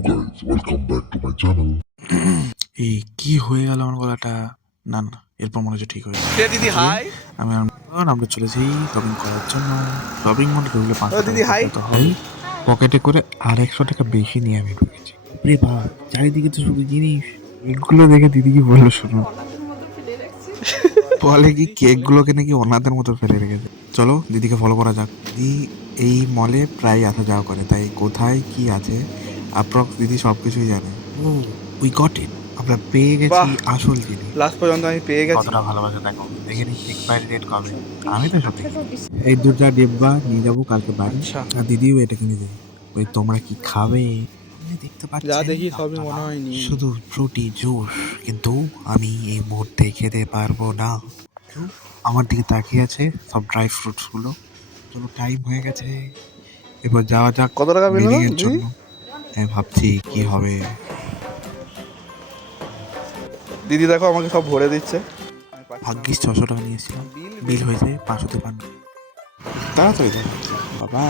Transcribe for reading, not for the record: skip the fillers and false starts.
guys, welcome back to my channel. এই কি হয়ে গেল আমার গলাটা? না না, এরপর মনে হচ্ছে ঠিক হয়ে যাবে। দিদি হাই। আমরা চলেছি শপিং করার জন্য। শপিং মলে ঢুকলে 500 দিদি, টাকা হাই। তো হয়। পকেটে করে আর 100 টাকা বেশি নিয়ে আমি ঢুকেছি। রে বাবা, চারিদিকে তো শুধু জিনিস। এগুলো দেখে দিদি কি বললো শুনো, বলে কি কেকগুলোকে নাকি অনাথের মতো ফেলে রেখেছে। চলো দিদিকে ফলো করা যাক। দিদি এই মলে প্রায় আসা যাওয়া করে, তাই কোথায় কি আছে অ্যাপ্রক্স দিদি সবকিছুই জানে। ও উই গট ইট, আমরা পেয়ে গেছি বাহ। আসল জিনিস। লাস্ট পর্যন্ত আমি পেয়ে গেছি। কতটা ভালোবাসা দেখো, দেখে নিচ্ছি এক্সপায়ারি ডেট কবে। আমি তো সত্যি এই দুটা ডিব্বা নিয়ে যাবো কালকে বাড়ি। আচ্ছা। আর দিদিও এটা কিনে দেবে। ওই তোমরা কি খাবে? দেখতে যা পাচ্ছেন দেখি সবই মনে হয় নি। শুধু ফ্রুটি জুস, কিন্তু আমি এই মুহূর্তে খেতে পারবো না। আমার দিকে তাকিয়ে আছে সব ড্রাই ফ্রুটস গুলো। চলো টাইম হয়ে গেছে, এবার যাওয়া যাক কত টাকা বিল হলো মিলিং এর দিদি? জন্য। আমি ভাবছি কি হবে। দিদি দেখো আমাকে সব ভরে দিচ্ছে। ভাগ্যিস 600 টাকা নিয়েছিলাম, বিল হয়েছে 553। তাড়াতাড়ি দেখা হচ্ছে, বাবা।